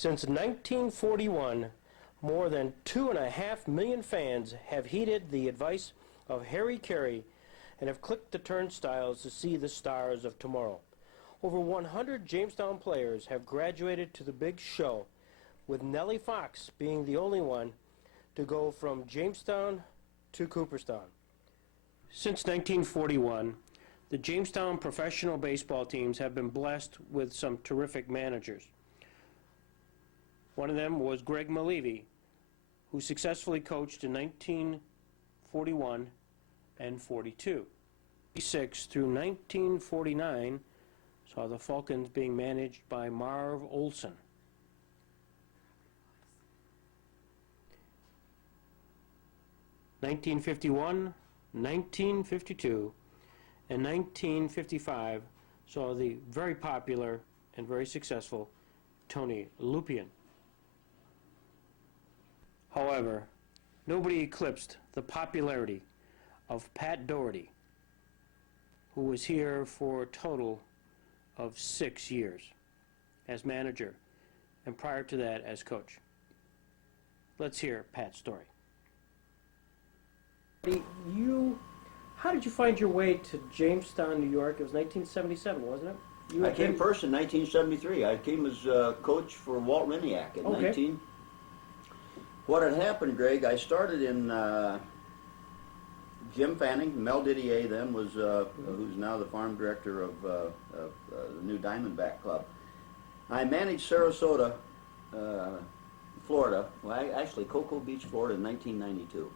Since 1941, more than 2.5 million fans have heeded the advice of Harry Carey and have clicked the turnstiles to see the stars of tomorrow. Over 100 Jamestown players have graduated to the big show, with Nellie Fox being the only one to go from Jamestown to Cooperstown. Since 1941, the Jamestown professional baseball teams have been blessed with some terrific managers. One of them was Greg Malevy, who successfully coached in 1941 and 42. 1946 through 1949 saw the Falcons being managed by Marv Olson. (1951, 1952, and 1955 saw the very popular and very successful Tony Lupien. However, nobody eclipsed the popularity of Pat Daugherty, who was here for a total of 6 years as manager, and prior to that as coach. Let's hear Pat's story. How did you find your way to Jamestown, New York? It was 1977, wasn't it? I came first in 1973. I came as coach for Walt Reniak in 19. What had happened, Greg, I started in Jim Fanning. Mel Didier then was, who's now the farm director of the new Diamondback Club. I managed Sarasota, Florida, well, actually Cocoa Beach, Florida in 1992.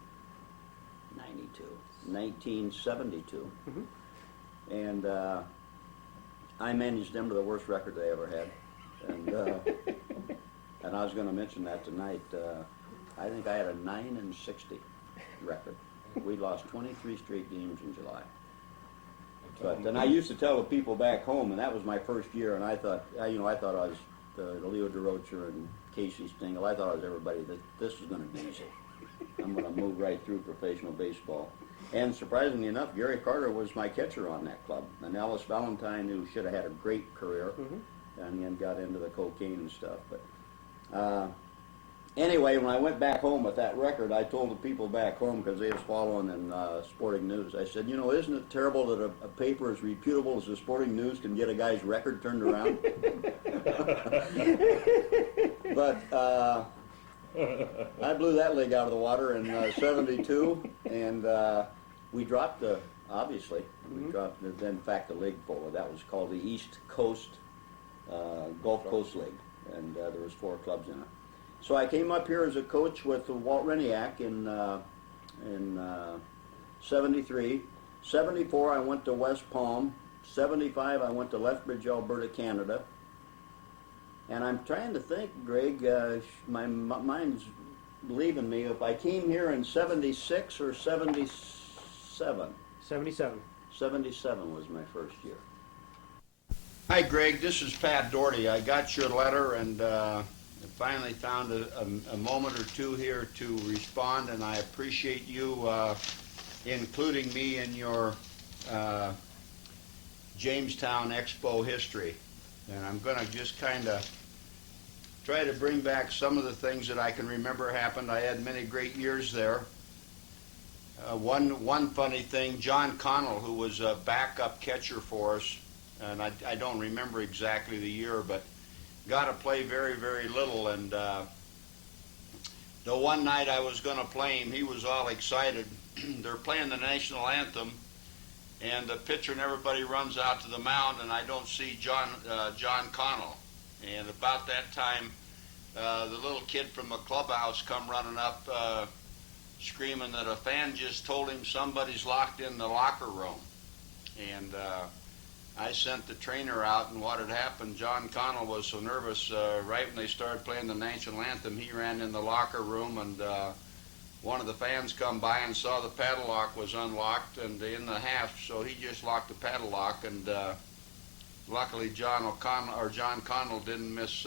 1972. And I managed them to the worst record they ever had. And, and I was going to mention that tonight. I think I had a 9-60 record. We lost 23 straight games in July. But then I used to tell the people back home, and that was my first year, and I thought, I thought I was the Leo DeRocher and Casey Stengel. I thought I was everybody. That this was going to be easy. I'm going to move right through professional baseball. And surprisingly enough, Gary Carter was my catcher on that club. And Ellis Valentine, who should have had a great career, and then got into the cocaine and stuff. But anyway, when I went back home with that record, I told the people back home, because they was following in Sporting News, I said, isn't it terrible that a paper as reputable as the Sporting News can get a guy's record turned around? But I blew that leg out of the water in 72, and we dropped obviously, we dropped, in fact, the league forward. That was called the East Coast Gulf Coast League, and there was 4 clubs in it. So I came up here as a coach with Walt Reniak in 73. 74, I went to West Palm. 75, I went to Lethbridge, Alberta, Canada. And I'm trying to think, Greg, my mind's leaving me, if I came here in 76 or 77. 77. 77 was my first year. Hi, Greg. This is Pat Daugherty. I got your letter, and finally found a moment or two here to respond, and I appreciate you including me in your Jamestown Expo history. And I'm going to just kind of try to bring back some of the things that I can remember happened. I had many great years there. One funny thing, John Connell, who was a backup catcher for us, and I don't remember exactly the year, but got to play very, very little. And the one night I was going to play him, he was all excited. They're playing the national anthem, and the pitcher and everybody runs out to the mound, and I don't see John Connell. And about that time, the little kid from the clubhouse come running up, screaming that a fan just told him somebody's locked in the locker room. And I sent the trainer out, and what had happened, John Connell was so nervous, right when they started playing the national anthem, he ran in the locker room, and one of the fans come by and saw the padlock was unlocked and in the half, so he just locked the padlock, and luckily John Connell didn't miss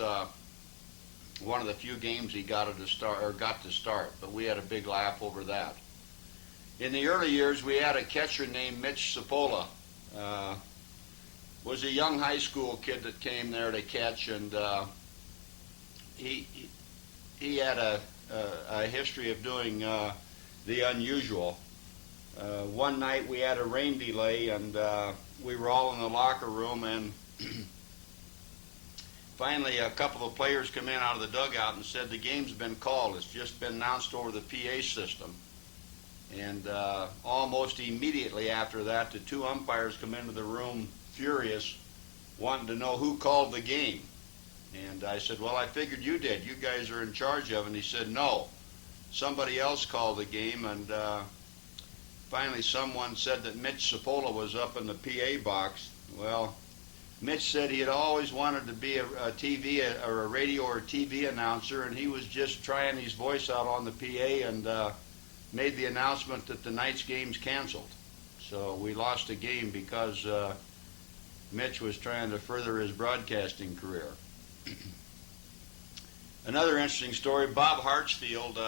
one of the few games he got to start, but we had a big laugh over that. In the early years, we had a catcher named Mitch Cipolla. Was a young high school kid that came there to catch, and he had a history of doing the unusual. One night we had a rain delay, and we were all in the locker room, and finally a couple of players come in out of the dugout and said the game's been called. It's just been announced over the PA system. And almost immediately after that, the two umpires come into the room furious, wanting to know who called the game. And I said, well, I figured you did. You guys are in charge of it. And he said, no, somebody else called the game. And finally someone said that Mitch Cipolla was up in the PA box. Well, Mitch said he had always wanted to be a TV or a radio or TV announcer, and he was just trying his voice out on the PA and made the announcement that tonight's game's canceled. So we lost a game because Mitch was trying to further his broadcasting career. Another interesting story, Bob Hartsfield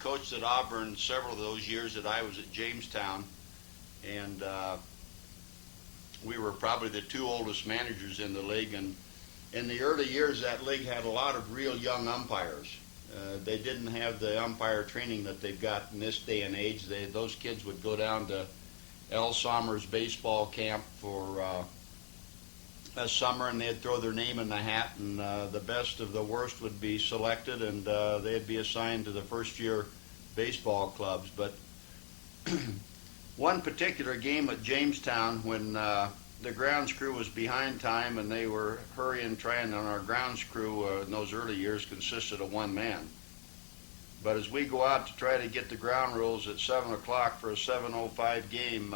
coached at Auburn several of those years that I was at Jamestown, and we were probably the two oldest managers in the league, and in the early years that league had a lot of real young umpires. They didn't have the umpire training that they've got in this day and age. Those kids would go down to L. Somers baseball camp for a summer, and they'd throw their name in the hat, and the best of the worst would be selected, and they'd be assigned to the first-year baseball clubs. But one particular game at Jamestown, when the grounds crew was behind time and they were hurrying, trying, and our grounds crew in those early years consisted of one man. But as we go out to try to get the ground rules at 7 o'clock for a 7:05 game,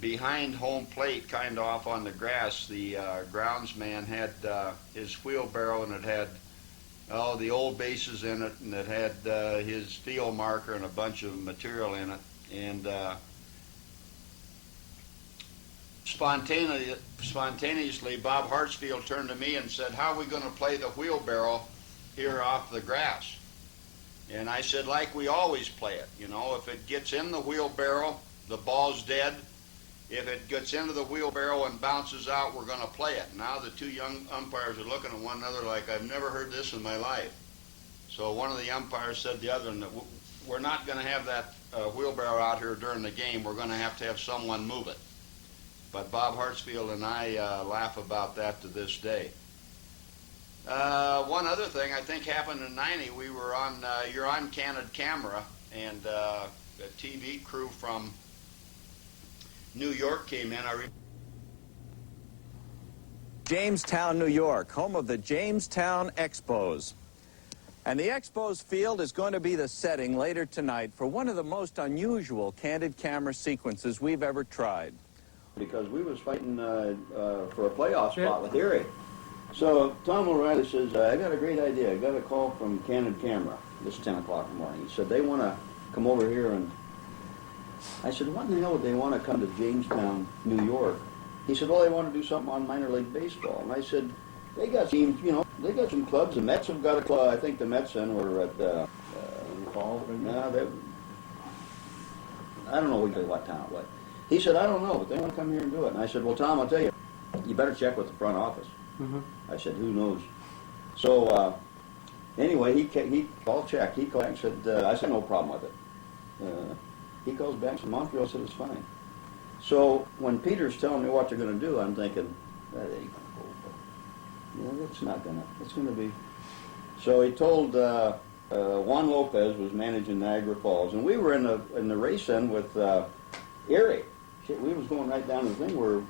behind home plate, kind of off on the grass, the groundsman had his wheelbarrow, and it had the old bases in it, and it had his field marker and a bunch of material in it. And spontaneously, Bob Hartsfield turned to me and said, how are we going to play the wheelbarrow here off the grass? And I said, like we always play it. You know, if it gets in the wheelbarrow, the ball's dead. If it gets into the wheelbarrow and bounces out, we're going to play it. Now the two young umpires are looking at one another like, I've never heard this in my life. So one of the umpires said to the other, we're not going to have that wheelbarrow out here during the game. We're going to have someone move it. But Bob Hartsfield and I laugh about that to this day. One other thing I think happened in '90. We were on, you're on candid camera, and the TV crew from New York came in. Jamestown, New York, home of the Jamestown Expos. And the Expos field is going to be the setting later tonight for one of the most unusual candid camera sequences we've ever tried. Because we was fighting for a playoff spot with Erie. So Tom O'Reilly says, I got a great idea. I got a call from Candid Camera. This 10 o'clock in the morning. He said, they want to come over here, and I said, what in the hell would they want to come to Jamestown, New York? He said, well, they want to do something on minor league baseball. And I said, they got teams, you know, they got some clubs. The Mets have got a club. I think the Mets then were at I don't know what town it was. He said, I don't know, but they want to come here and do it. And I said, well, Tom, I'll tell you, you better check with the front office. I said, who knows? So anyway, he called, checked. He called and said, I said, no problem with it. He calls back from Montreal, said it's fine. So when Peter's telling me what they're going to do, I'm thinking, that ain't going to go. But, you know, it's not going to. It's going to be. So he told Juan Lopez was managing Niagara Falls, and we were in the race in with Erie. We was going right down to the thing where,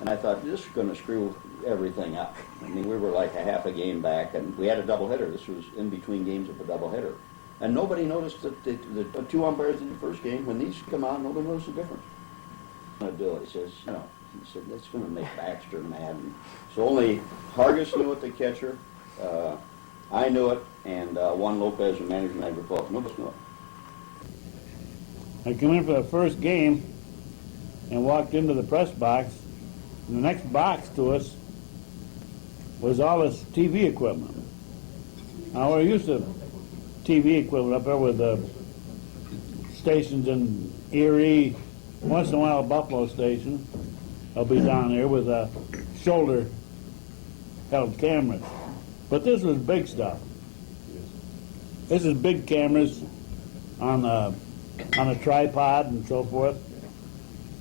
and I thought, this is going to screw everything up. I mean, we were like a half a game back, and we had a doubleheader. This was in between games of a doubleheader. And nobody noticed that the two umpires in the first game, when these come out, nobody noticed the difference. Bill, he says, you know, he said, that's going to make Baxter mad. And so only Hargis knew it, the catcher. I knew it, and Juan Lopez, the manager of Niagara Falls. Nobody knew it. I came in for the first game and walked into the press box. And the next box to us was all this TV equipment. Now, we're used to TV equipment up there with the stations in Erie. Once in a while, a Buffalo station will be down there with shoulder-held cameras. But this was big stuff. This is big cameras on a tripod and so forth.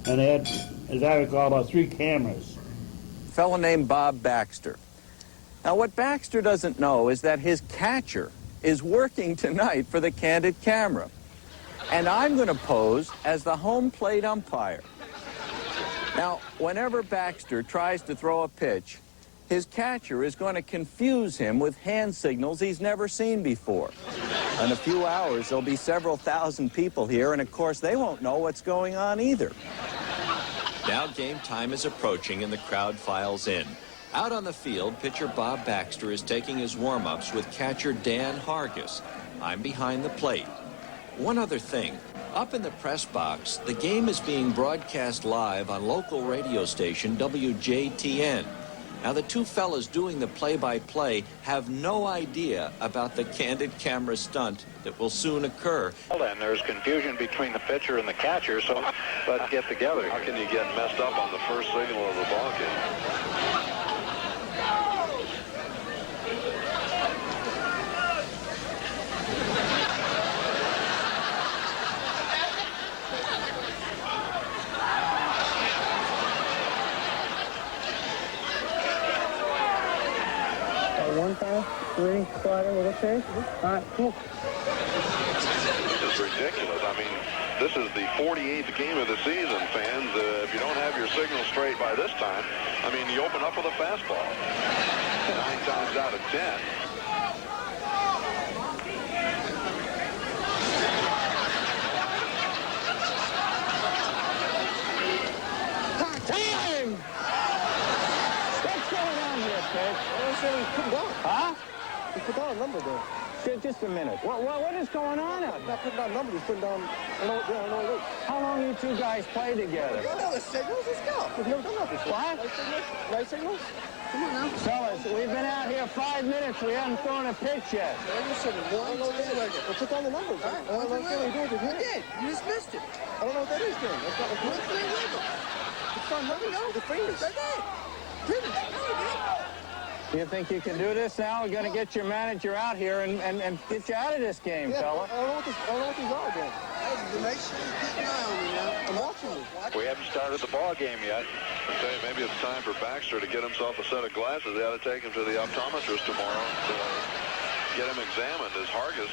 And they had, as I recall, about 3 cameras. A fellow named Bob Baxter. Now, what Baxter doesn't know is that his catcher is working tonight for the Candid Camera. And I'm going to pose as the home plate umpire. Now, whenever Baxter tries to throw a pitch, his catcher is going to confuse him with hand signals he's never seen before. In a few hours, there'll be several thousand people here, and of course, they won't know what's going on either. Now game time is approaching and the crowd files in. Out on the field, pitcher Bob Baxter is taking his warm-ups with catcher Dan Hargis. I'm behind the plate. One other thing. Up in the press box, the game is being broadcast live on local radio station WJTN. Now, the 2 fellas doing the play-by-play have no idea about the Candid Camera stunt that will soon occur. And there's confusion between the pitcher and the catcher, so let's get together. How can you get messed up on the first signal of the ball game? One pass, 3, slider with a pitch. All right, cool. This is ridiculous. I mean, this is the 48th game of the season, fans. If you don't have your signal straight by this time, I mean, you open up with a fastball. 9 times out of 10. Time! What's going on here, Pitch? Put down. Huh? He put down a number there. Just a minute. What is going on out here? Not putting down numbers, he's putting down, I know what it is. How long you 2 guys play together? You know the signals, let's go. We've never done that before. What? Night signals? Come on now. Fellas, we've been out here 5 minutes. We haven't thrown a pitch yet. Well, put down the numbers. All right. I don't know what you did. You just missed it. I don't know what that is doing. That's not what's illegal. It's on numbers with the fingers. I did. You think you can do this now? We're going to get your manager out here and get you out of this game, fella. I don't know what these are doing. Make sure you keep an eye on me now. I'm watching you. We haven't started the ball game yet. I tell you, maybe it's time for Baxter to get himself a set of glasses. They ought to take him to the optometrist tomorrow to get him examined. As Hargis,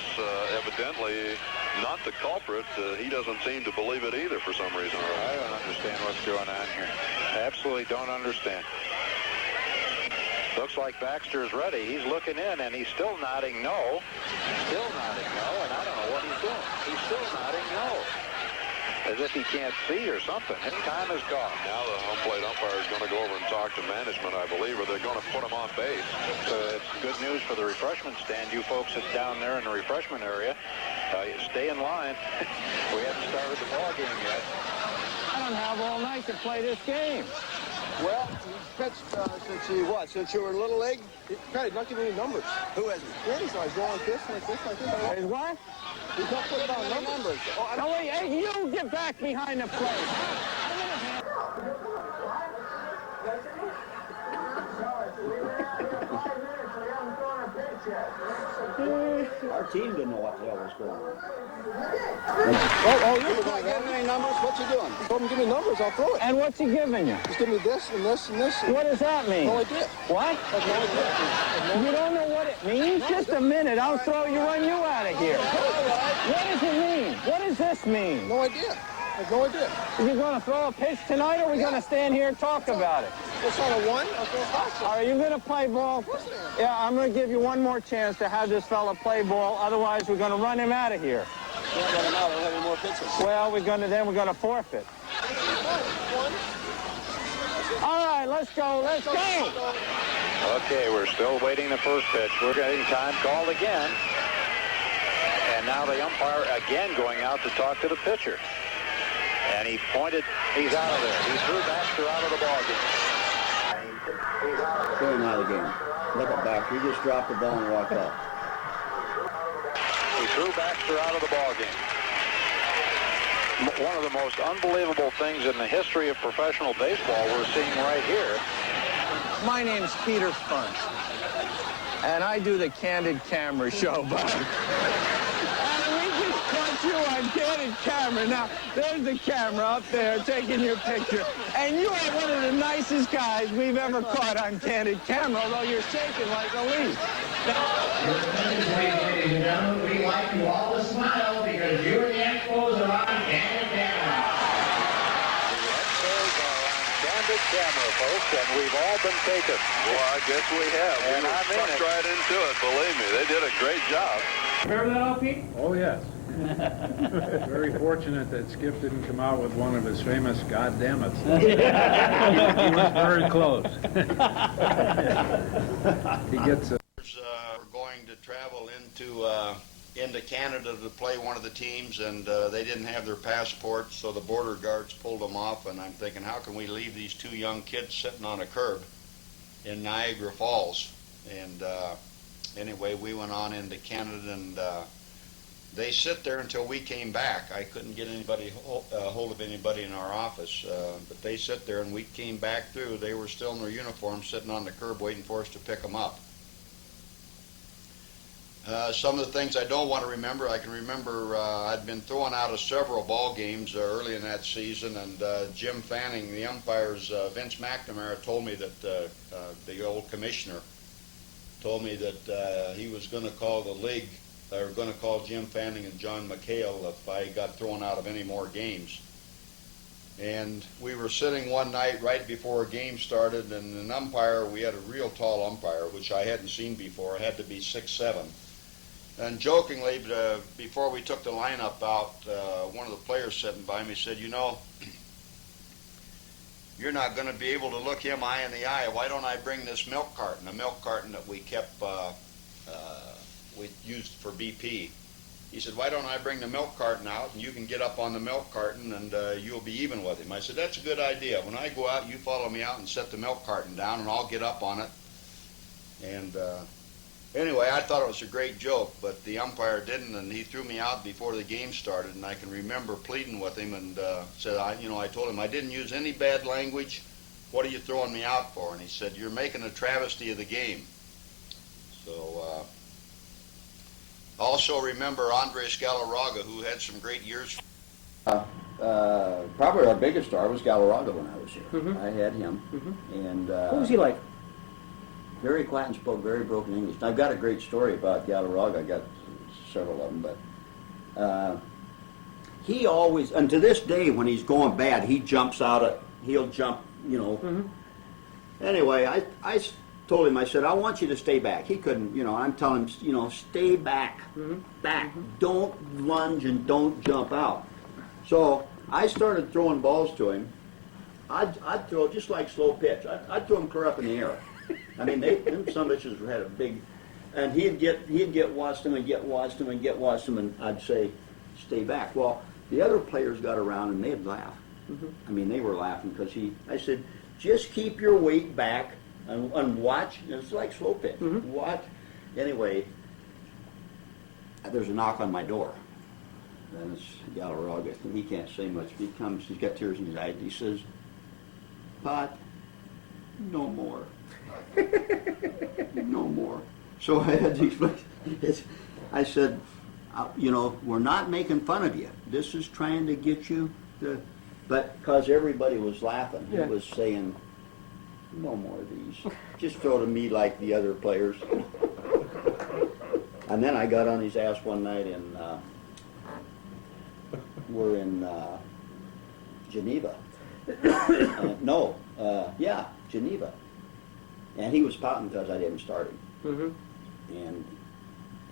evidently not the culprit, he doesn't seem to believe it either for some reason. I don't understand what's going on here. Absolutely don't understand. Looks like Baxter's ready. He's looking in, and he's still nodding no. Still nodding no, and I don't know what he's doing. He's still nodding no. As if he can't see or something. His time is gone. Now the home plate umpire is going to go over and talk to management, I believe, or they're going to put him on base. So it's good news for the refreshment stand. You folks that's down there in the refreshment area, stay in line. We haven't started the ball game yet. I don't have all night to play this game. Well, he's pitched since you were a little league? Pat, he's not giving me numbers. Who hasn't? Yeah, he's always going like this, like this, like this. He's what? He's not putting down numbers. Oh, no, wait, hey, you get back behind the plate. Our team didn't know what the hell was going on. You're not getting any numbers? What you doing? Told him give me numbers, I'll throw it. And what's he giving you? Just give me this and this and this. What does that mean? No idea. What? You don't know what it means? Just a minute, I'll run you out of here. What does it mean? What does this mean? No idea. I have no idea. Are you going to throw a pitch tonight, or are we going to stand here and talk about it? What's on a 1? I'll throw a fastball. Are you going to play ball? Of course I am. Yeah, I'm going to give you one more chance to have this fella play ball. Otherwise, we're going to run him out of here. Can't run him out. I don't have any more pitches. Well, we're going to forfeit. All right, let's go. Let's go. Okay, we're still waiting the first pitch. We're getting time called again. And now the umpire again going out to talk to the pitcher. And he pointed, he's out of there. He threw Baxter out of the ball game. Throw him out of the game. Look at Baxter. He just dropped the ball and walked off. He threw Baxter out of the ball game. One of the most unbelievable things in the history of professional baseball we're seeing right here. My name's Peter Funt. And I do the Candid Camera show, Bud. And we just caught you on Candid Camera. Now, there's the camera up there taking your picture. And you are one of the nicest guys we've ever caught on Candid Camera, although you're shaking like a leaf. Ladies and gentlemen, we'd like you all to smile because you and the Expos are on Candid Camera. Candid Camera, folks, and we've all been taken. Well, I guess we have. And We I were mean sucked it. right into it, believe me. They did a great job. Remember that all, Pete? Oh, yes. Very fortunate that Skip didn't come out with one of his famous "goddammits." He was very close. He gets a... We're going to travel into Canada to play one of the teams, and they didn't have their passports, so the border guards pulled them off, and I'm thinking, how can we leave these two young kids sitting on a curb in Niagara Falls? And anyway, we went on into Canada, and they sit there until we came back. I couldn't get anybody hold of anybody in our office, but they sit there, and we came back through. They were still in their uniforms, sitting on the curb, waiting for us to pick them up. Some of the things I don't want to remember, I can remember I'd been thrown out of several ball games early in that season, and Jim Fanning, the umpires, Vince McNamara told me that the old commissioner told me that he was going to call the league, or going to call Jim Fanning and John McHale if I got thrown out of any more games. And we were sitting one night right before a game started, and an umpire, we had a real tall umpire, which I hadn't seen before. It had to be 6'7". And jokingly, before we took the lineup out, one of the players sitting by me said, you know, you're not going to be able to look him eye in the eye. Why don't I bring this milk carton, a milk carton that we kept, we used for BP. He said, why don't I bring the milk carton out, and you can get up on the milk carton, and you'll be even with him. I said, that's a good idea. When I go out, you follow me out and set the milk carton down, and I'll get up on it. And anyway, I thought it was a great joke, but the umpire didn't, and he threw me out before the game started, and I can remember pleading with him and said, I told him I didn't use any bad language. What are you throwing me out for? And he said, you're making a travesty of the game. So, also remember Andres Galarraga, who had some great years. Probably our biggest star was Galarraga when I was here. Mm-hmm. I had him. Mm-hmm. And What was he like? very quiet and spoke very broken English. I've got a great story about Galarraga. I got several of them, but he always, and to this day, when he's going bad, he jumps out. He'll jump, you know. Mm-hmm. Anyway, I told him, I said, I want you to stay back. He couldn't, you know. I'm telling him, you know, stay back, back. Mm-hmm. Don't lunge and don't jump out. So I started throwing balls to him. I'd throw just like slow pitch. I'd throw him clear up in the air. I mean, them some bitches had a big, and he'd get watched him and get watched him and get watched him, and I'd say, stay back. Well, the other players got around and they'd laugh. Mm-hmm. I mean, they were laughing because I said, just keep your weight back and watch. It's like slow pitch. Mm-hmm. Watch. Anyway, there's a knock on my door. And it's Galarraga. He can't say much. He comes, he's got tears in his eyes. He says, Pat, no more. No more. So I had to explain. I said, you know, we're not making fun of you. This is trying to get you to, but because everybody was laughing, he was saying, no more of these. Just throw to me like the other players. And then I got on his ass one night in, we're in Geneva. Geneva. And he was pouting because I didn't start him. Mm-hmm. And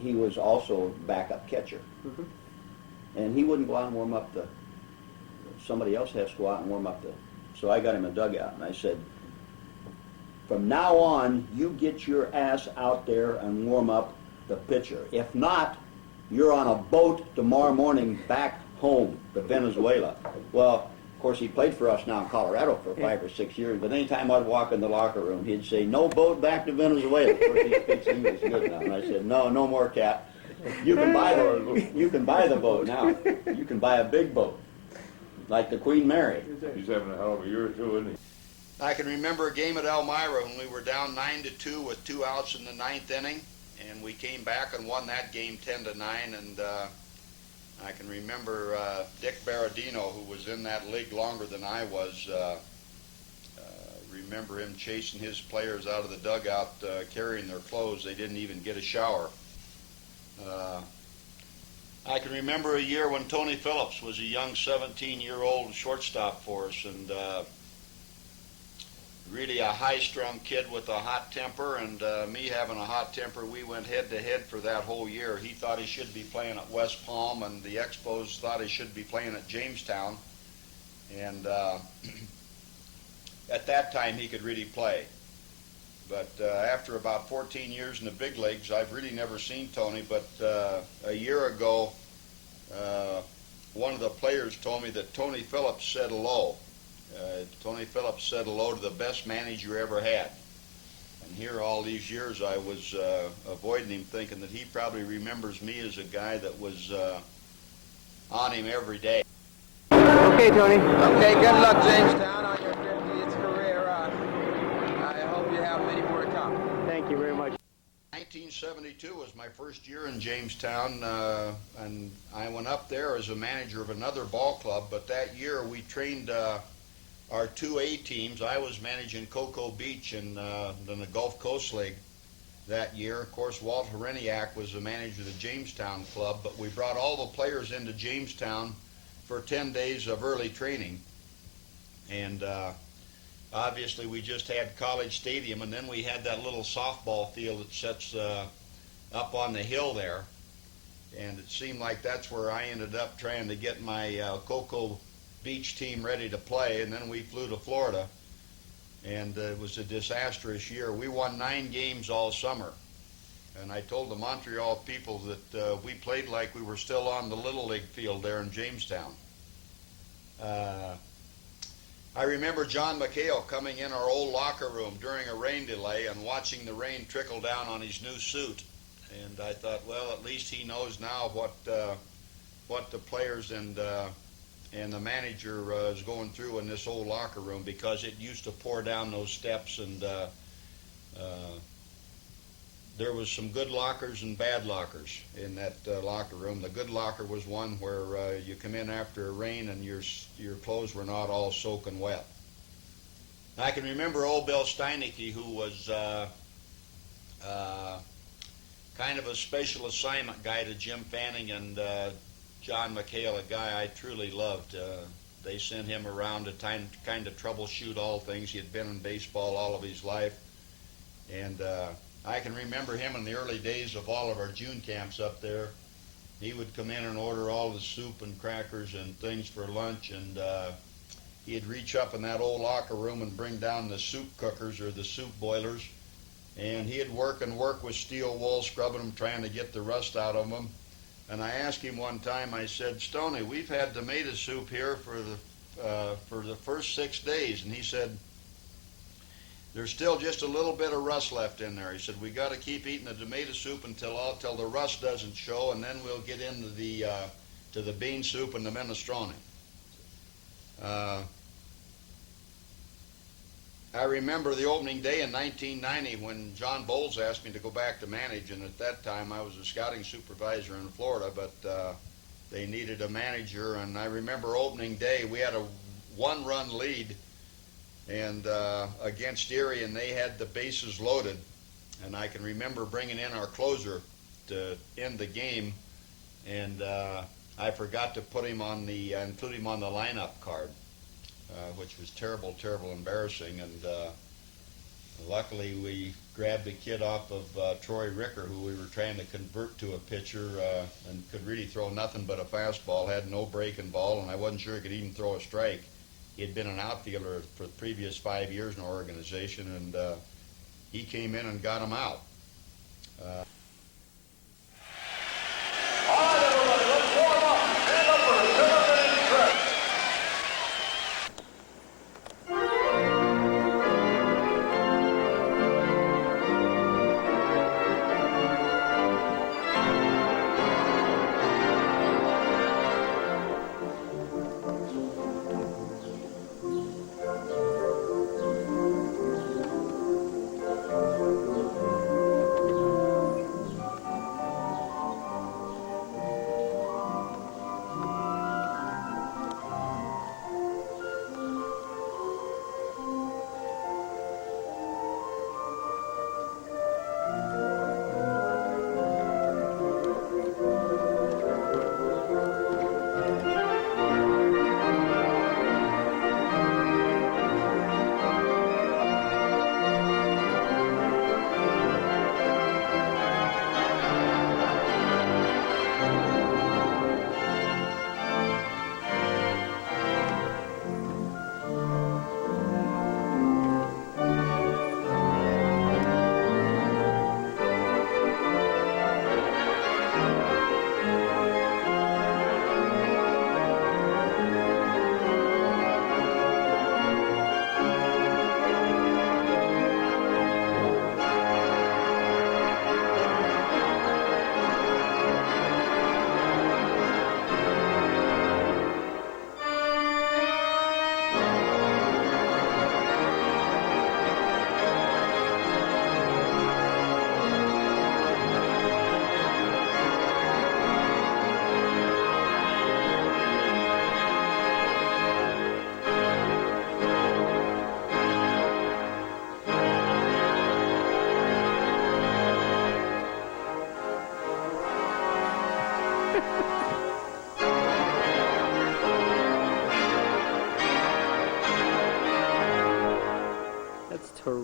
he was also backup catcher. Mm-hmm. And he wouldn't go out and warm up somebody else has to go out and warm up so I got him a dugout. And I said, from now on, you get your ass out there and warm up the pitcher. If not, you're on a boat tomorrow morning back home to Venezuela. Well, of course, he played for us now in Colorado for 5 or 6 years, but anytime I'd walk in the locker room, he'd say, no boat back to Venezuela. Of course, he speaks English good now. And I said, no more, Cap. You can buy the boat now. You can buy a big boat, like the Queen Mary. He's having a hell of a year or two, isn't he? I can remember a game at Elmira when we were down 9-2 with 2 outs in the 9th inning. and we came back and won that game 10-9. And I can remember Dick Baradino, who was in that league longer than I was. Remember him chasing his players out of the dugout, carrying their clothes. They didn't even get a shower. I can remember a year when Tony Phillips was a young 17-year-old shortstop for us, and really a high-strung kid with a hot temper, and me having a hot temper. We went head-to-head for that whole year. He thought he should be playing at West Palm, and the Expos thought he should be playing at Jamestown. And at that time, he could really play. But after about 14 years in the big leagues, I've really never seen Tony. But a year ago, one of the players told me that Tony Phillips said hello. Tony Phillips said hello to the best manager ever had. And here all these years I was avoiding him, thinking that he probably remembers me as a guy that was on him every day. Okay, Tony. Okay, good luck, Jamestown, on your 50th career. I hope you have many more to come. Thank you very much. 1972 was my first year in Jamestown, and I went up there as a manager of another ball club. But that year we trained our 2A teams. I was managing Cocoa Beach in the Gulf Coast League that year. Of course, Walt Hereniak was the manager of the Jamestown club, but we brought all the players into Jamestown for 10 days of early training. And obviously we just had College Stadium, and then we had that little softball field that sits up on the hill there. And it seemed like that's where I ended up trying to get my Cocoa Beach team ready to play, and then we flew to Florida. And it was a disastrous year. We won 9 games all summer. And I told the Montreal people that we played like we were still on the Little League field there in Jamestown. I remember John McHale coming in our old locker room during a rain delay and watching the rain trickle down on his new suit. And I thought, well, at least he knows now what the players and the manager is going through in this old locker room, because it used to pour down those steps, and there was some good lockers and bad lockers in that locker room. The good locker was one where you come in after a rain and your clothes were not all soaking wet. I can remember old Bill Steinecke, who was kind of a special assignment guy to Jim Fanning and John McHale, a guy I truly loved. They sent him around to kind of troubleshoot all things. He had been in baseball all of his life. And I can remember him in the early days of all of our June camps up there. He would come in and order all the soup and crackers and things for lunch, and he'd reach up in that old locker room and bring down the soup cookers or the soup boilers, and he'd work with steel wool, scrubbing them, trying to get the rust out of them. And I asked him one time, I said, "Stoney, we've had tomato soup here for the first 6 days," and he said, "There's still just a little bit of rust left in there." He said, "We got to keep eating the tomato soup until the rust doesn't show, and then we'll get into the bean soup and the minestrone." I remember the opening day in 1990 when John Bowles asked me to go back to manage, and at that time I was a scouting supervisor in Florida, but they needed a manager. And I remember opening day, we had a 1-run lead and against Erie, and they had the bases loaded. And I can remember bringing in our closer to end the game, and I forgot to include him on the lineup card, which was terrible embarrassing. And luckily we grabbed a kid off of Troy Ricker, who we were trying to convert to a pitcher, and could really throw nothing but a fastball, had no breaking ball, and I wasn't sure he could even throw a strike. He had been an outfielder for the previous 5 years in our organization, and he came in and got him out.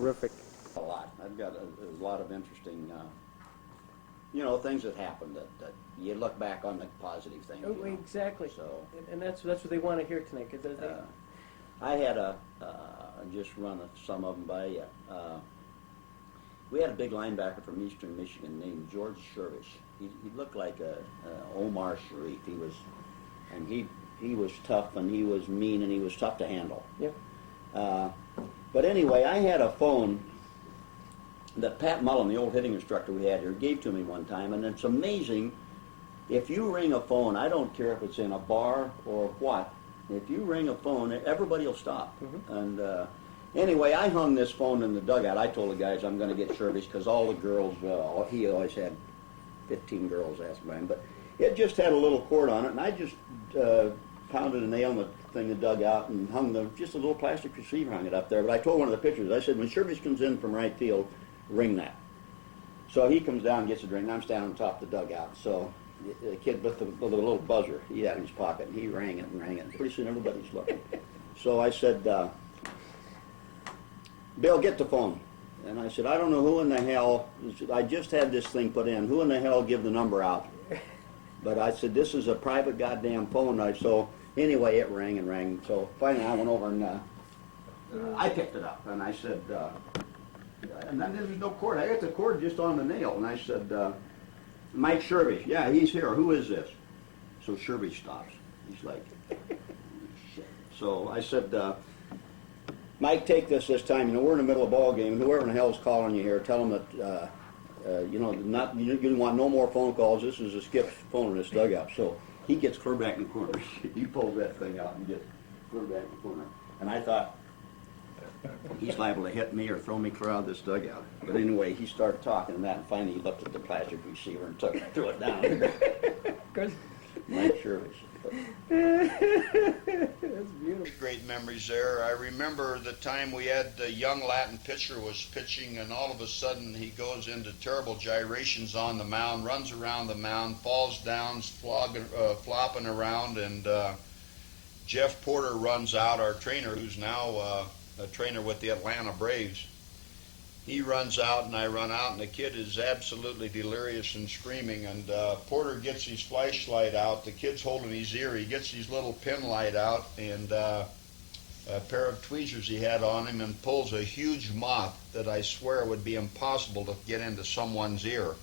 terrific. A lot. I've got a lot of interesting, things that happened that you look back on the positive things. Oh, exactly. So, and that's what they want to hear tonight. Cause I had just run some of them by you. We had a big linebacker from Eastern Michigan named George Shervish. He looked like a Omar Sharif. He was tough and he was mean and he was tough to handle. Yeah. But anyway, I had a phone that Pat Mullen, the old hitting instructor we had here, gave to me one time, and it's amazing. If you ring a phone, I don't care if it's in a bar or what, if you ring a phone, everybody will stop. Mm-hmm. And anyway, I hung this phone in the dugout. I told the guys I'm going to get Shervish because all the girls, he always had 15 girls ask about him, but it just had a little cord on it, and I just pounded a nail in the thing and dug out and hung just a little plastic receiver, hung it up there. But I told one of the pitchers, I said, when Shervish comes in from right field, ring that. So he comes down and gets a drink, and I'm standing on top of the dugout. So the kid with the little buzzer, he had in his pocket, and he rang it and rang it. And pretty soon everybody's looking. So I said, Bill, get the phone. And I said, I don't know who in the hell, I just had this thing put in, who in the hell give the number out? But I said, this is a private goddamn phone. So anyway, it rang and rang. So finally I went over and I picked it up. And I said, and then there's no cord. I got the cord just on the nail. And I said, Mike Shervish. Yeah, he's here. Who is this? So Shervish stops. He's like, shit. So I said, Mike, take this time. We're in the middle of a ball game, and whoever in the hell's calling you here, tell them that, you didn't want no more phone calls. This is a skip phone in this dugout. So he gets clear back in the corner. He pulls that thing out and gets clear back in the corner. And I thought, he's liable to hit me or throw me clear out of this dugout. But anyway, he started talking and that, and finally he looked at the plastic receiver and threw it down. Good. Mike Shervish. That's beautiful. Great memories there. I remember the time we had the young Latin pitcher was pitching, and all of a sudden he goes into terrible gyrations on the mound, runs around the mound, falls down, flopping around, and Jeff Porter runs out, our trainer, who's now a trainer with the Atlanta Braves. He runs out and I run out, and the kid is absolutely delirious and screaming, and Porter gets his flashlight out. The kid's holding his ear. He gets his little pin light out and a pair of tweezers he had on him and pulls a huge moth that I swear would be impossible to get into someone's ear.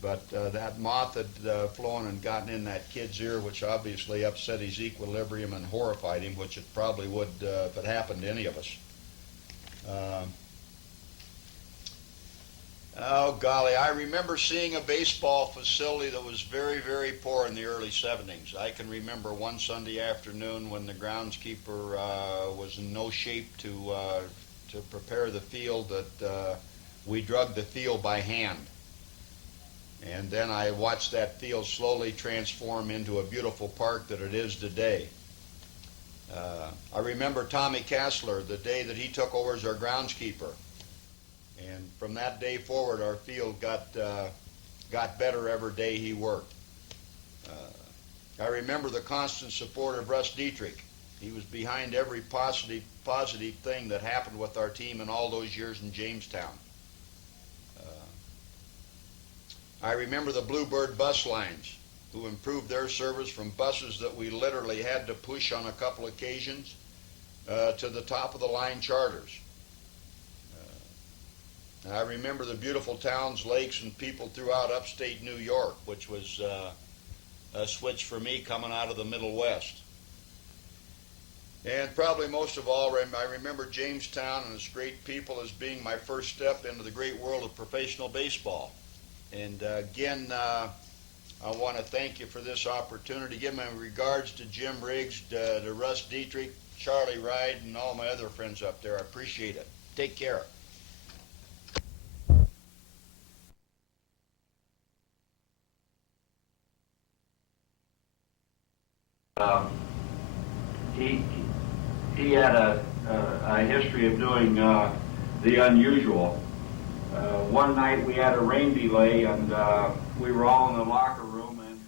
But that moth had flown and gotten in that kid's ear, which obviously upset his equilibrium and horrified him, which it probably would if it happened to any of us. Oh, golly, I remember seeing a baseball facility that was very, very poor in the early 70s. I can remember one Sunday afternoon when the groundskeeper was in no shape to prepare the field that we dug the field by hand. And then I watched that field slowly transform into a beautiful park that it is today. I remember Tommy Kassler, the day that he took over as our groundskeeper. And from that day forward, our field got better every day he worked. I remember the constant support of Russ Dietrich. He was behind every positive thing that happened with our team in all those years in Jamestown. I remember the Bluebird bus lines, who improved their service from buses that we literally had to push on a couple occasions to the top of the line charters. I remember the beautiful towns, lakes, and people throughout upstate New York, which was a switch for me coming out of the Middle West. And probably most of all, I remember Jamestown and its great people as being my first step into the great world of professional baseball. And again, I want to thank you for this opportunity. Give my regards to Jim Riggs, to Russ Dietrich, Charlie Ride, and all my other friends up there. I appreciate it. Take care. He had a history of doing the unusual. One night we had a rain delay, and we were all in the locker room, and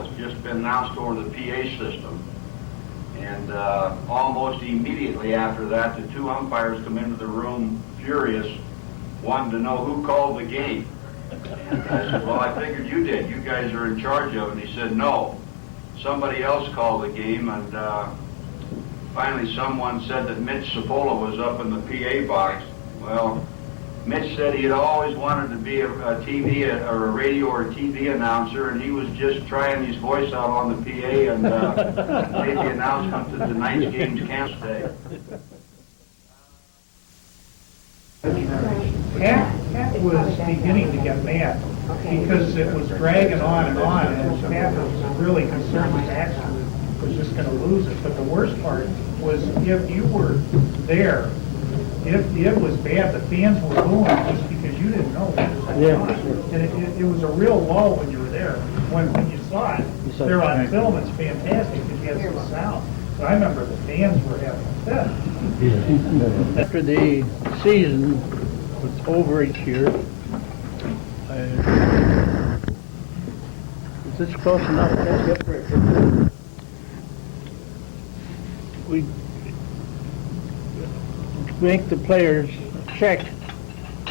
it's just been announced over the PA system. And almost immediately after that, the two umpires come into the room furious, wanting to know who called the game. And I said, well, I figured you did. You guys are in charge of it. And he said, no, somebody else called the game. And finally someone said that Mitch Cipolla was up in the PA box. Well, Mitch said he had always wanted to be a TV or a radio or a TV announcer, and he was just trying his voice out on the PA and made the announcement that tonight's game's canceled today. Pat was beginning to get mad because it was dragging on, and Pat was really concerned that Max was just going to lose it. But the worst part was if you were there, it was bad. The fans were booing just because you didn't know what was going on. And it was a real lull when you were there. When you saw it, there on film, it's fantastic because you had some sound. So I remember the fans were having a fit. After the season was over each year, is this close enough? Yep. We make the players check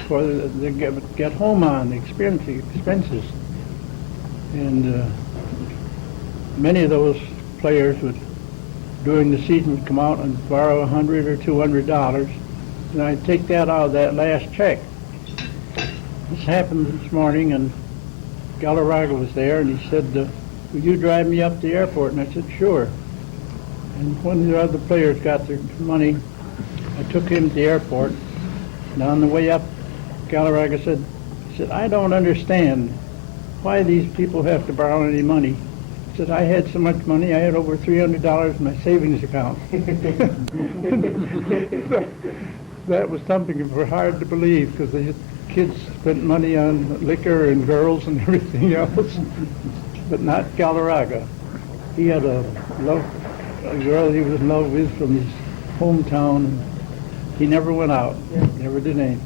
for the get home on expenses, and many of those players would during the season would come out and borrow $100 or $200, and I'd take that out of that last check. This happened this morning, and Galarraga was there, and he said, will you drive me up to the airport? And I said, sure. And when the other players got their money, I took him to the airport, and on the way up, Galarraga said, I don't understand why these people have to borrow any money. He said, I had so much money, I had over $300 in my savings account. That was something for hard to believe, because the kids spent money on liquor and girls and everything else, but not Galarraga. He had a girl he was in love with from his hometown. He never went out, never did anything.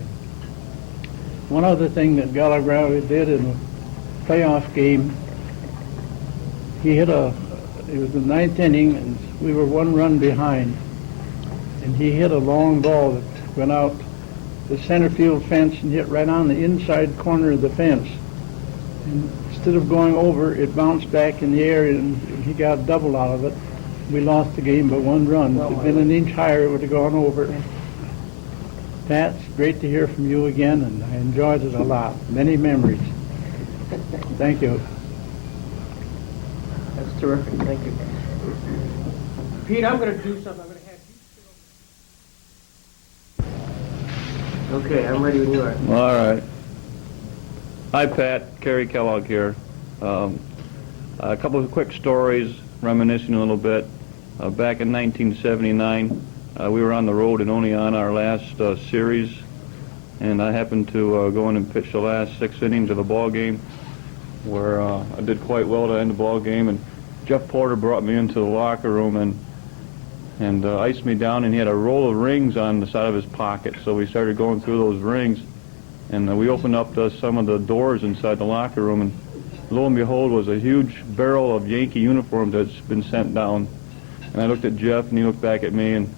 One other thing that Galarraga did in a playoff game, it was the ninth inning, and we were one run behind, and he hit a long ball that went out the center field fence and hit right on the inside corner of the fence. And instead of going over, it bounced back in the air, and he got a double out of it. We lost the game by one run. If it had been an inch higher, it would have gone over. Pat, it's great to hear from you again, and I enjoyed it a lot. Many memories. Thank you. That's terrific. Thank you. Pete, I'm going to do something. I'm going to have you sit over. Okay, I'm ready when you are. All right. Hi, Pat. Kerry Kellogg here. A couple of quick stories, reminiscing a little bit. Back in 1979, we were on the road in Oneonta, our last series, and I happened to go in and pitch the last 6 innings of the ball game, where I did quite well to end the ball game, and Jeff Porter brought me into the locker room and iced me down, and he had a roll of rings on the side of his pocket. So we started going through those rings, and we opened up some of the doors inside the locker room, and lo and behold was a huge barrel of Yankee uniforms that's been sent down. And I looked at Jeff, and he looked back at me, and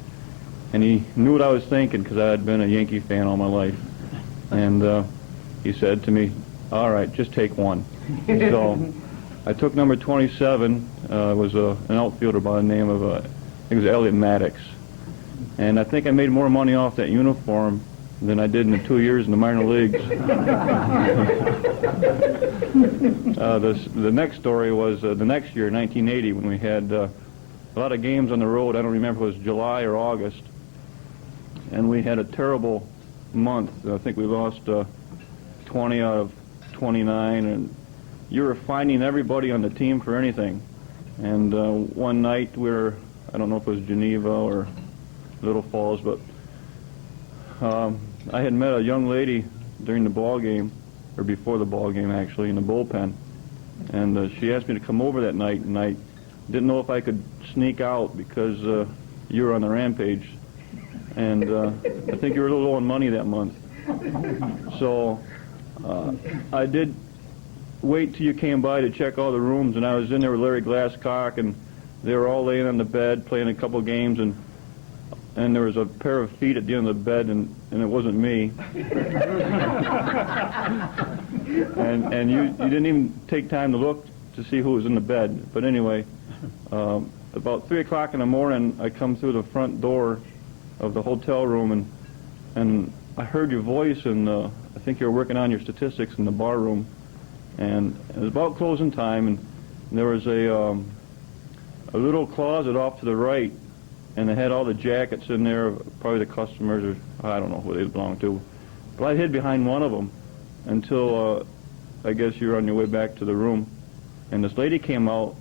he knew what I was thinking, because I had been a Yankee fan all my life. And he said to me, all right, just take one. So I took number 27. Was an outfielder by the name of, I think it was Elliot Maddox. And I think I made more money off that uniform than I did in the 2 years in the minor leagues. The next story was the next year, 1980, when we had a lot of games on the road. I don't remember if it was July or August. And we had a terrible month. I think we lost 20 out of 29, and you were finding everybody on the team for anything. And one night I don't know if it was Geneva or Little Falls, but I had met a young lady during the ball game, or before the ball game actually, in the bullpen. And she asked me to come over that night, and I didn't know if I could sneak out because you were on the rampage. And I think you were a little low on money that month. So I did wait till you came by to check all the rooms, and I was in there with Larry Glasscock and they were all laying on the bed playing a couple games, and there was a pair of feet at the end of the bed, and it wasn't me. and you didn't even take time to look to see who was in the bed. But anyway, about 3 o'clock in the morning, I come through the front door of the hotel room, and I heard your voice, and I think you were working on your statistics in the bar room. And it was about closing time, and there was a little closet off to the right, and they had all the jackets in there, probably the customers, or I don't know who they belonged to. But I hid behind one of them until I guess you were on your way back to the room. And this lady came out,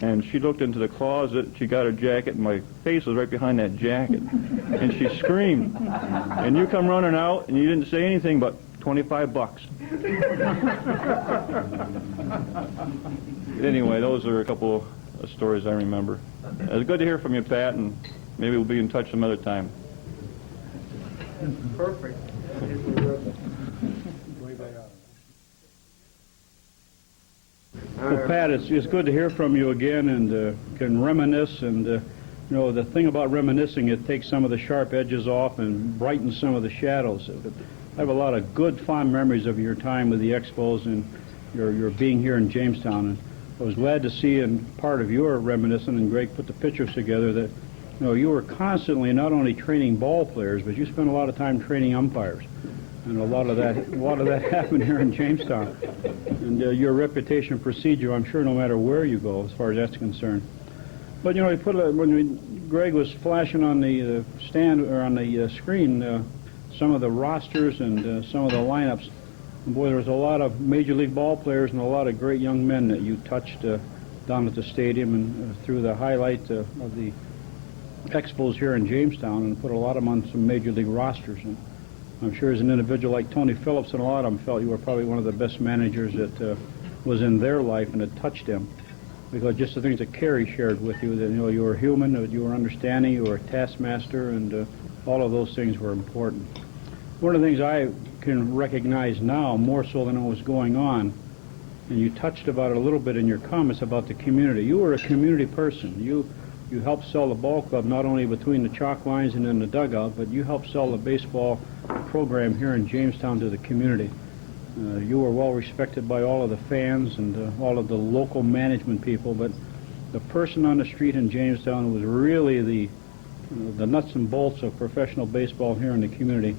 and she looked into the closet, she got her jacket, and my face was right behind that jacket. And she screamed. And you come running out, and you didn't say anything but $25. Anyway, those are a couple of stories I remember. It was good to hear from you, Pat, and maybe we'll be in touch some other time. Perfect. Well, Pat, it's good to hear from you again, and can reminisce. And you know, the thing about reminiscing, it takes some of the sharp edges off and brightens some of the shadows. I have a lot of good, fond memories of your time with the Expos and your being here in Jamestown. And I was glad to see, in part of your reminiscing, and Greg put the pictures together, that you were constantly not only training ball players, but you spent a lot of time training umpires. And a lot of that happened here in Jamestown. And your reputation precedes you, I'm sure, no matter where you go, as far as that's concerned. But when Greg was flashing on the stand or on the screen some of the rosters and some of the lineups, and boy, there was a lot of major league ball players and a lot of great young men that you touched down at the stadium and through the highlight of the Expos here in Jamestown, and put a lot of them on some major league rosters. And I'm sure as an individual like Tony Phillips and a lot of them felt you were probably one of the best managers that was in their life and had touched them. Because just the things that Kerry shared with you, that you were human, that you were understanding, you were a taskmaster, and all of those things were important. One of the things I can recognize now, more so than what was going on, and you touched about it a little bit in your comments about the community. You were a community person. You helped sell the ball club not only between the chalk lines and in the dugout, but you helped sell the baseball program here in Jamestown to the community. You were well respected by all of the fans and all of the local management people, but the person on the street in Jamestown was really the nuts and bolts of professional baseball here in the community.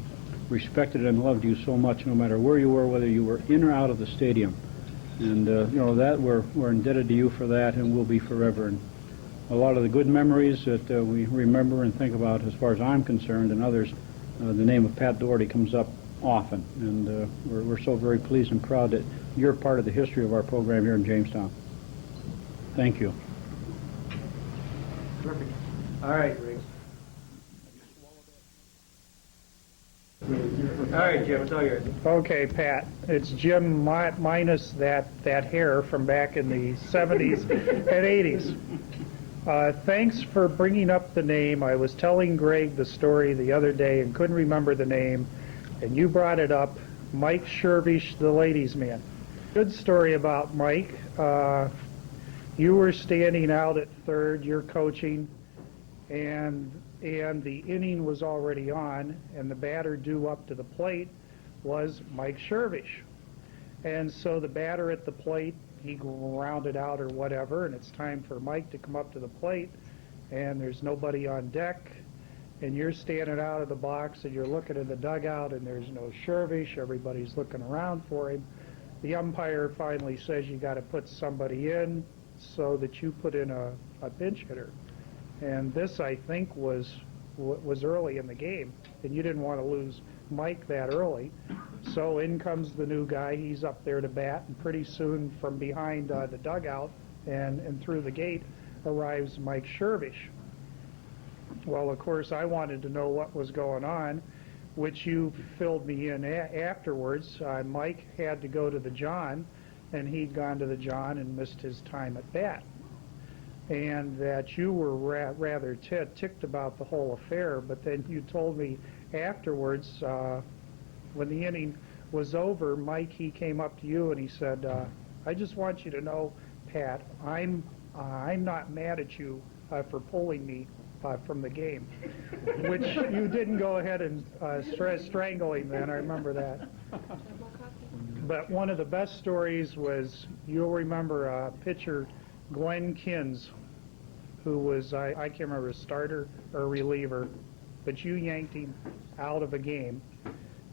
Respected and loved you so much, no matter where you were, whether you were in or out of the stadium. And that we're indebted to you for that, and will be forever. And a lot of the good memories that we remember and think about, as far as I'm concerned, and others, the name of Pat Daugherty comes up often, and we're so very pleased and proud that you're part of the history of our program here in Jamestown. Thank you. Perfect. All right, Greg. All right, Jim, it's all yours. Okay, Pat, it's Jim minus that hair from back in the 70s and 80s. Thanks for bringing up the name. I was telling Greg the story the other day and couldn't remember the name, and you brought it up, Mike Shervish, the ladies' man. Good story about Mike. You were standing out at third, you're coaching, and the inning was already on, and the batter due up to the plate was Mike Shervish. And so the batter at the plate, he rounded out or whatever, and it's time for Mike to come up to the plate, and there's nobody on deck, and you're standing out of the box, and you're looking in the dugout, and there's no Shervish. Everybody's looking around for him. The umpire finally says you got to put somebody in, so that you put in a pinch hitter. And this, I think, was early in the game, and you didn't want to lose Mike that early. So in comes the new guy. He's up there to bat, and pretty soon from behind the dugout and through the gate arrives Mike Shervish. Well, of course, I wanted to know what was going on, which you filled me in afterwards. Mike had to go to the John, and he'd gone to the John and missed his time at bat. And that you were rather ticked about the whole affair, but then you told me afterwards, when the inning was over, Mike, he came up to you and he said, I just want you to know, Pat, I'm I'm not mad at you for pulling me from the game, which you didn't go ahead and strangle him then. I remember that. But one of the best stories was, you'll remember pitcher Glenn Kins, who was, I can't remember, a starter or reliever, but you yanked him out of a game.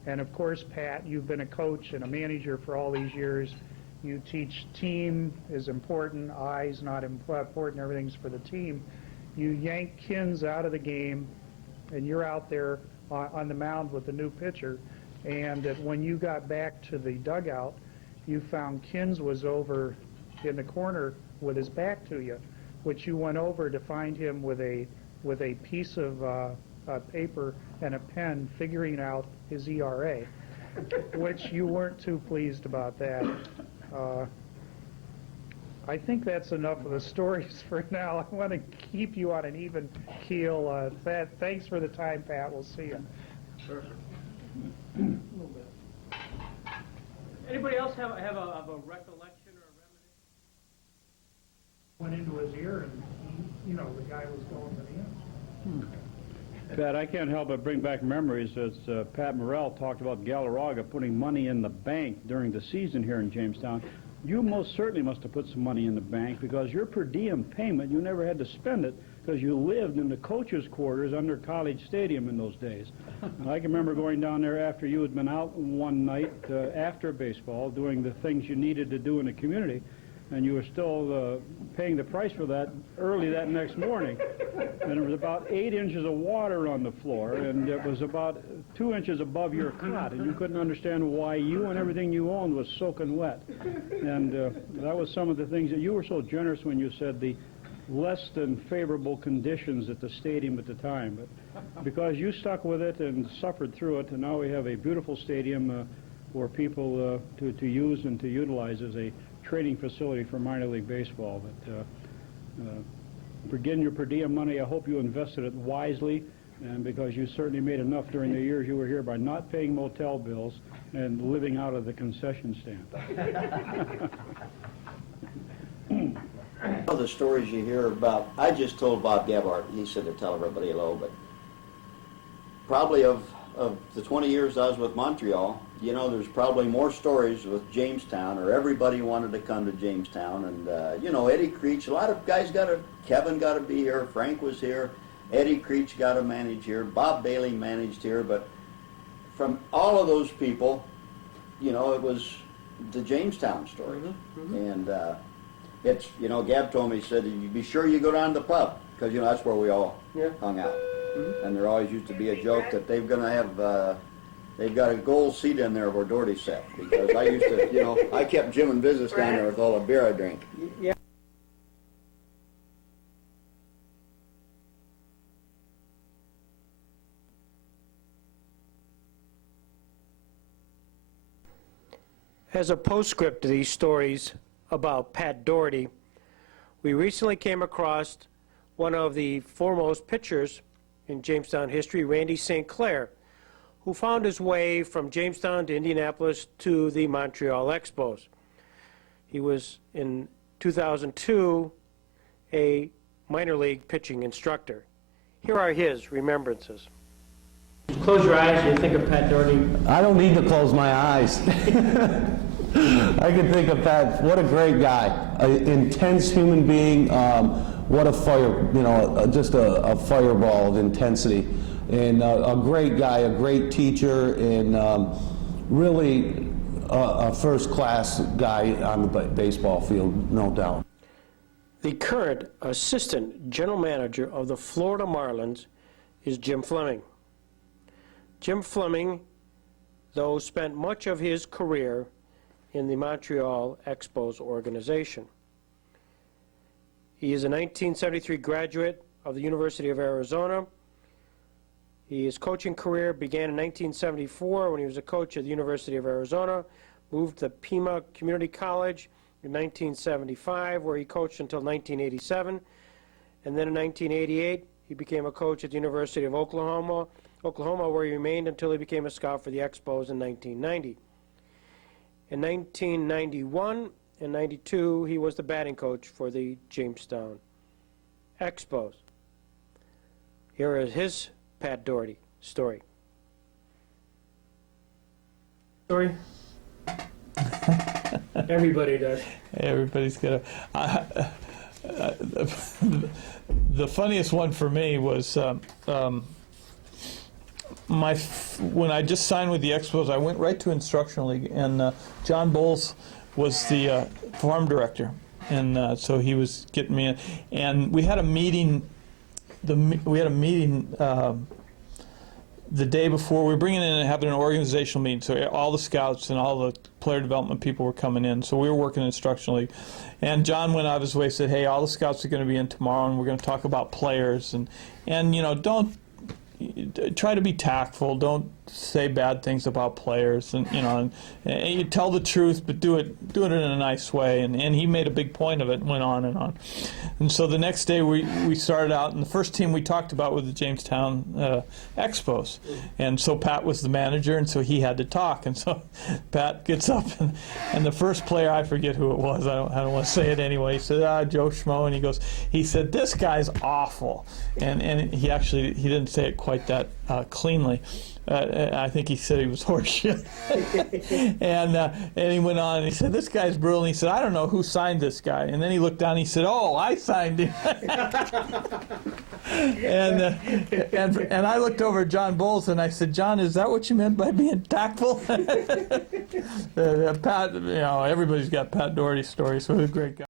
And of course, Pat, you've been a coach and a manager for all these years. You teach team is important, I's not important, everything's for the team. You yank Kins out of the game, and you're out there on the mound with the new pitcher. And that when you got back to the dugout, you found Kins was over in the corner with his back to you, which you went over to find him with a piece of paper and a pen figuring out his ERA, which you weren't too pleased about that. I think that's enough of the stories for now. I want to keep you on an even keel. Thanks for the time, Pat. We'll see you. Perfect. A little bit. Anybody else have a recollection or a reminiscence? Went into his ear, and he, the guy was going to the end. Pat, I can't help but bring back memories as Pat Morrell talked about Galarraga putting money in the bank during the season here in Jamestown. You most certainly must have put some money in the bank, because your per diem payment, you never had to spend it because you lived in the coach's quarters under College Stadium in those days. And I can remember going down there after you had been out one night after baseball doing the things you needed to do in the community, and you were still paying the price for that early that next morning. And there was about 8 inches of water on the floor, and it was about 2 inches above your cot, and you couldn't understand why you and everything you owned was soaking wet. And that was some of the things that you were so generous when you said the less than favorable conditions at the stadium at the time. But because you stuck with it and suffered through it, and now we have a beautiful stadium for people to use and to utilize as a training facility for minor league baseball. But for getting your per diem money, I hope you invested it wisely, and because you certainly made enough during the years you were here by not paying motel bills and living out of the concession stand. All the stories you hear about, I just told Bob Galarraga, he said to tell everybody hello, but probably of the 20 years I was with Montreal, there's probably more stories with Jamestown, or everybody wanted to come to Jamestown. And, Eddie Creech, a lot of guys Kevin got to be here, Frank was here, Eddie Creech got to manage here, Bob Bailey managed here. But from all of those people, it was the Jamestown story. Mm-hmm. And it's, Gab told me, he said, you be sure you go down to the pub, because, that's where we all hung out. Mm-hmm. And there always used to be a joke that they're going to have... they've got a gold seat in there where Daugherty sat, because I used to, I kept Jim in business down there with all the beer I drank. Yeah. As a postscript to these stories about Pat Daugherty, we recently came across one of the foremost pitchers in Jamestown history, Randy St Clair, who found his way from Jamestown to Indianapolis to the Montreal Expos. He was, in 2002, a minor league pitching instructor. Here are his remembrances. Close your eyes and you think of Pat Daugherty. I don't need to close my eyes. I can think of Pat. What a great guy. An intense human being. What a fire, just a fireball of intensity. And a great guy, a great teacher, and really a first-class guy on the baseball field, no doubt. The current assistant general manager of the Florida Marlins is Jim Fleming. Jim Fleming, though, spent much of his career in the Montreal Expos organization. He is a 1973 graduate of the University of Arizona. His coaching career began in 1974 when he was a coach at the University of Arizona, moved to Pima Community College in 1975, where he coached until 1987, and then in 1988 he became a coach at the University of Oklahoma, where he remained until he became a scout for the Expos in 1990. In 1991 In '92, he was the batting coach for the Jamestown Expos. Here is his Pat Daugherty story. Story? Everybody does. Everybody's got a. The funniest one for me was when I just signed with the Expos. I went right to instructional league, and John Bowles was the farm director, and so he was getting me in. And we had a meeting. We had a meeting the day before. We were bringing in and having an organizational meeting. So all the scouts and all the player development people were coming in. So we were working instructional league. And John went out of his way and said, hey, all the scouts are going to be in tomorrow, and we're going to talk about players. And you know, don't try to be tactful. Don't say bad things about players, and you know, and you tell the truth, but do it in a nice way. And he made a big point of it, and went on and on. And so the next day we started out, and the first team we talked about was the Jamestown Expos. And so Pat was the manager, and so he had to talk. And so Pat gets up, and the first player, I forget who it was, I don't want to say it anyway, he said, Joe Schmo, and he said, this guy's awful. And he didn't say it quite that cleanly. I think he said he was horseshit. and he went on and he said, this guy's brutal. And he said, I don't know who signed this guy. And then he looked down and he said, oh, I signed him. and I looked over at John Bowles and I said, John, is that what you meant by being tactful? Pat, you know, everybody's got Pat Daugherty stories, so he's a great guy.